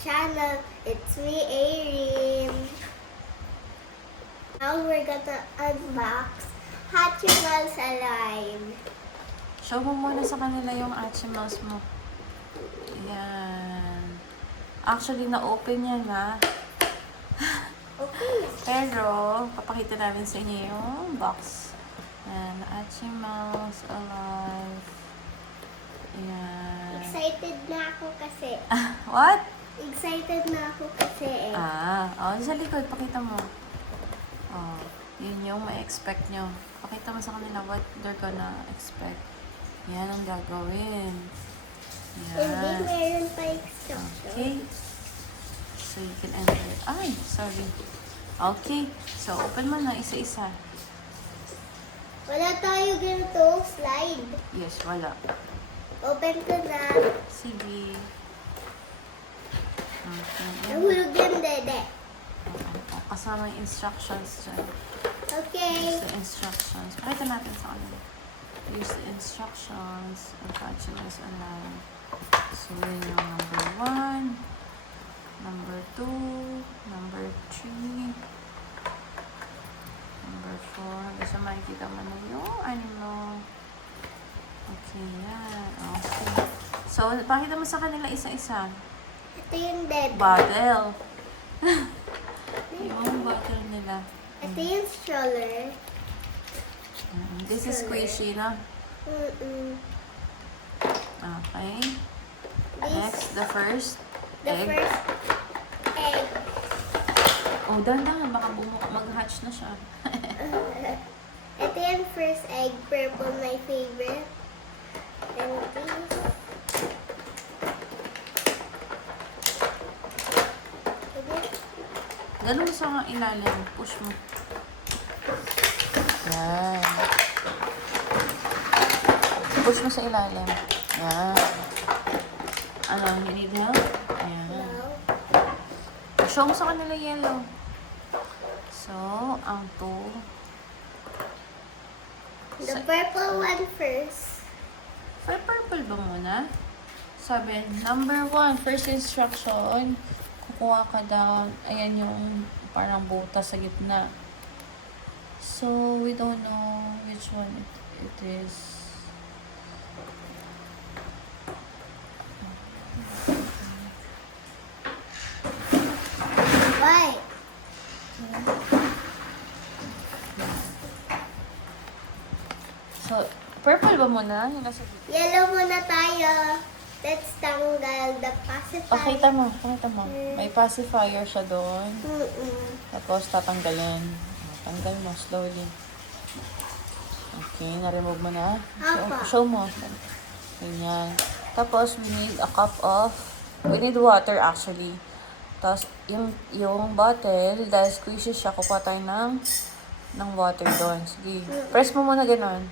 channel. It's me, Erin. Now we're gonna unbox Hatchimals Alive. Show mo muna sa kanila yung Hatchimals mo. Ayan. Actually, na-open yan na. Okay. Pero, papakita namin sa inyo yung box. Ayan, Hatchimals Alive. Ayan. Excited na ako kasi. What? Excited na ako kasi eh. Sa likod, pakita mo. Yun yung ma-expect nyo. Pakita mo sa kanila what they're gonna expect. Yan ang gagawin. Hindi Yan. meron pa instruction. Okay. So, you can enter. Ay, sorry. Okay. So, open mo na isa-isa. Wala tayo ganito slide. Yes, wala. Open ko na. Sige. Okay. Nahulog yung dede. Kasama yung instructions dyan. Okay. Use the instructions. Pakita natin sa kanila. Use the instructions of Hatchimals Alive. So, yun yung number 1, number 2, number 3, number 4. Gusto makikita mo na yung ano. Okay, yan. Okay. So, pakita mo sa kanila isa-isa. Ito yung dede. Bottle. Yung bottle nila. Ito yung stroller. This is squishy, no? Okay. Next, the first The egg. first egg. Oh, dahan-dahan. Baka mag-hatch na siya. Ito yung first egg. Purple, my favorite. And this. Ganun sa ilalim. Push mo. Yan. Push mo sa ilalim. Yan. Ano, you need help? Yan. Hello. Show mo sa kanila yellow. So, ang 2. The purple one first. For purple ba muna? Sabi, number 1, first instruction. Kukuha ka daw. Ayan yung parang butas sa gitna. So, we don't know which one it is. Why? So, purple ba muna? Yung nasa gitna. Yellow muna tayo. Let's tanggal the pacifier. Pakita mo, pakita mo. May pacifier siya doon. Tapos, tatanggalin. Tanggal mo, slowly. Okay, na-remove mo na. Apa. Show mo. Ganyan. Tapos, we need water actually. Tapos, yung bottle, dahil squishy siya, kukuha tayo ng water doon. Sige. Press mo muna gano'n.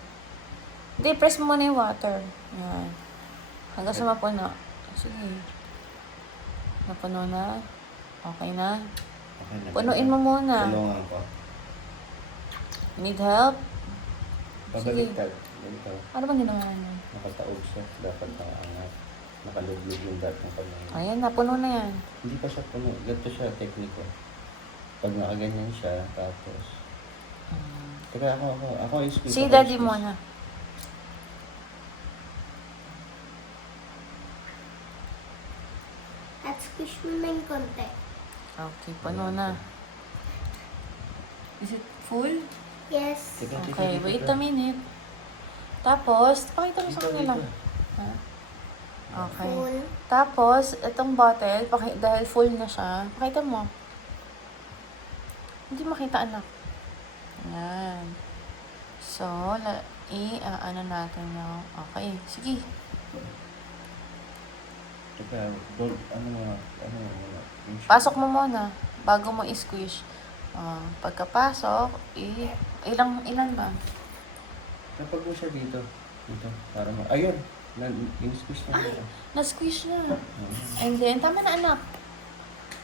Hindi, press mo muna yung water. Yan. Hanggang sa mapuno. Sige. Napuno na. Okay na. Okay na. Punuin mo muna. Tulungan ko. Need help? Pabaliktad. Ganito. Ano bang ginawa niyo? Nakataog siya. Dapat nakaangat. Nakalublog yung dot ng kamay. Ayan, napuno na yan. Hindi pa siya puno. Ganito siya tekniko. Pag nakaganyan siya, tapos... Teka, ako i-squeeze. Si ako daddy i-squeeze. mo na. At squish mo na yung konti. Okay, puno na. Is it full? Yes. Teka, teka, Okay, dito wait ka. a minute. Tapos, pakita mo sa Dito, kanila. dito. Ha? Okay. Full. Tapos, itong bottle, dahil full na siya, pakita mo. Hindi makita, anak. Ayan. So, ano natin yung... Okay, sige. Teka, ano mo? Pasok mo muna, bago mo i-squish. Pagkapasok, ilan ba? Kapag mo siya dito. Dito. Para ayun! In-squeeze na siya. Na-squish na. And then, tama na anak.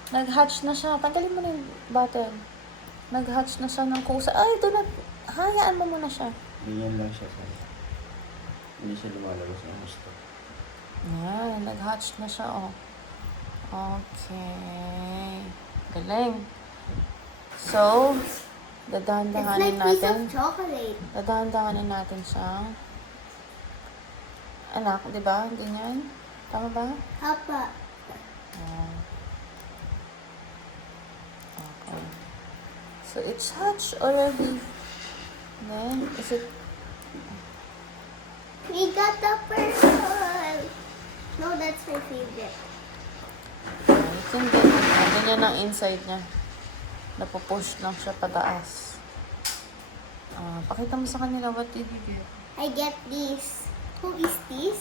Nag-hatch na siya. Tanggalin mo na yung bottle. Nag-hatch na siya ng kusa. Ay, ito na. Hayaan mo muna siya. Ganyan lang siya. Hindi siya lumalabas ng gusto. Yan, nag-hatch na siya, oh. Okay. Galing. So, It's dadahan-dahanin like piece natin. of chocolate. Dadahan-dahanin natin siyang anak, di ba? Ganyan. Tama ba? Papa. Oh. Okay. So, it's hatched already. Then, is it... We got the first one. No, that's my favorite. You can get it. Ganyan ang inside niya. Napupush lang siya pataas. Pakita mo sa kanila, what did you get? I get this. Who is this?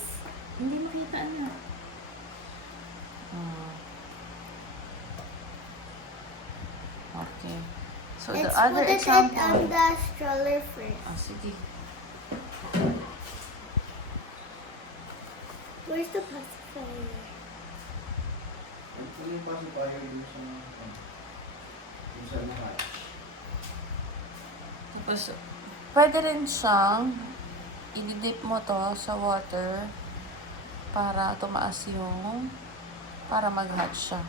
Hindi makita na. Okay. So, Let's the other put it example... on the stroller first. Sige. Where's the pacifier? Ito yung pacifier dun sa lahat. Tapos, pwede rin siyang i-dip mo to sa water para tumaas yung para mag-hatch siya.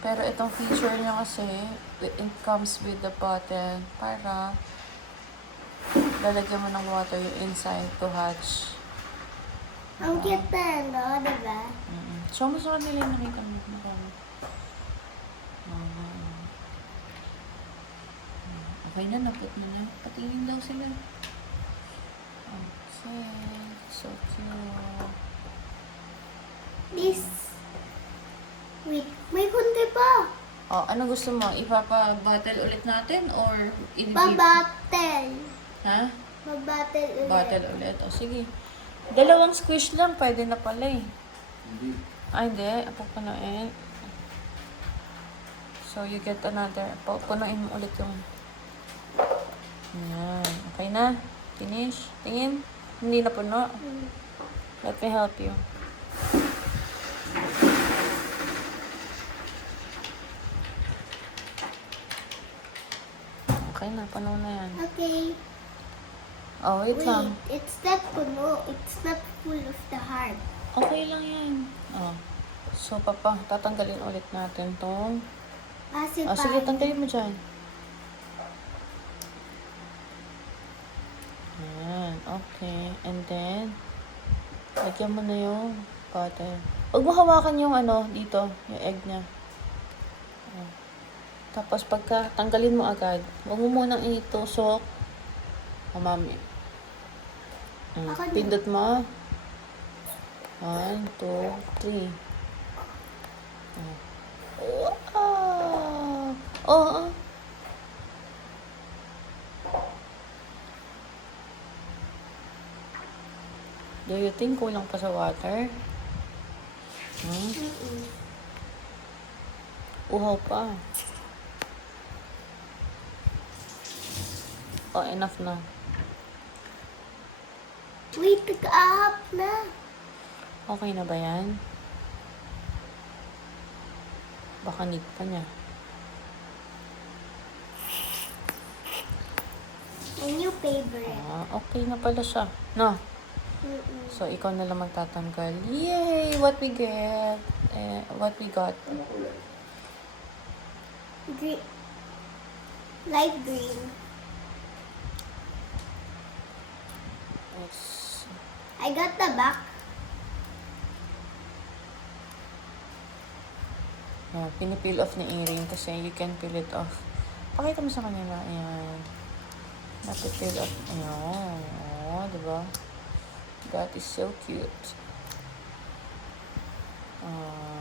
Pero itong feature niya kasi, it comes with the bottle para lalagyan mo ng water yung inside to hatch. Ang cute na, no? Diba? Show mo sa kanila yung nakita mo. Okay na, naput mo na. Patingin daw sila. Okay, so cute. This. Wait, may kunti pa. Ano gusto mo? Ipapa-bottle ulit natin or Babattle. Ha? Babattle ulit. Bottle ulit. Sige. Dalawang squish lang, pwede na pala eh. Hindi. Hindi. Pupunuin. So, you get another. Pupunuin mo ulit yung... Yan. Okay na? Finish? Tingin? Hindi na puno? Let me help you. Okay na, puno na yan. Okay. Wait Wait, lang. it's not puno. It's not full of the heart. Okay lang yan. So, tatanggalin ulit natin tong... Pacifier. sige, tanggalin mo dyan. Ayan, okay. And then, lagyan mo na yung butter. Huwag mo hawakan yung dito, yung egg niya. Tapos, pagka tanggalin mo agad, huwag mo munang itusok. Mami. Ako na. Pindot mo. 1, 2, 3. Wow! Do you think kulang pa sa water? Uhaw pa. Enough na. Wait, nag-ahap na. Okay na ba yan? Baka need pa niya. My new favorite. Okay na pala siya. No? So, ikaw na lang magtatanggal. Yay! What we get? What we got? Green. Light green. I got the back. Pinipeel off ni earring kasi you can peel it off. Pakita mo sa kanya na, ayan. Napipeel off. Ayan. Diba? That is so cute.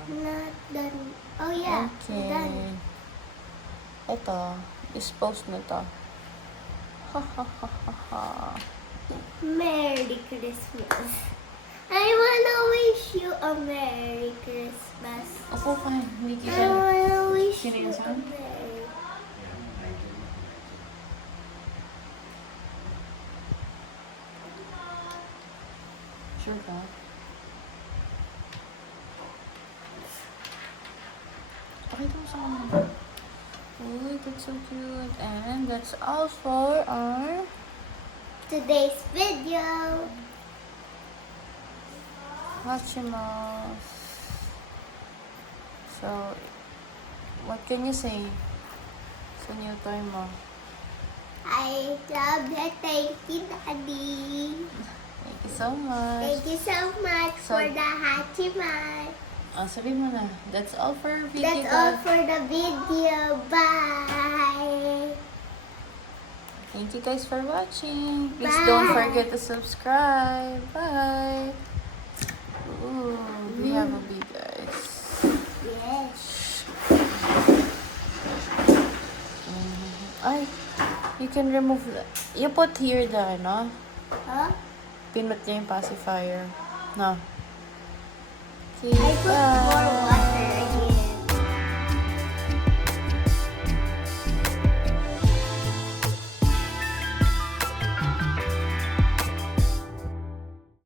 Not done. Oh yeah, Okay. done. Ito, dispose na to. Ha ha ha ha ha. Merry Christmas. I wanna wish you a Merry Christmas. Opo ka, hindi I kita. wanna wish you a Seryoso? Merry. Sure ka? Pakita mo sa kanila. Uy, that's so cute. And that's all for our... Today's video. Hachimals. So, So, what can you say sa new toy mo? I love it. Thank you, Daddy. Thank you so much. Thank you so much So- for the Hachiman. Sabi mo na. That's all for our video, That's all guys. for the video. Bye. Thank you guys for watching. Please Bye. don't forget to subscribe. Bye. Ooh, we have a big guys. Yes. Ay, you can remove the, you put here the, ano, Huh? pinot niya yung pacifier. No. See, I put bye. more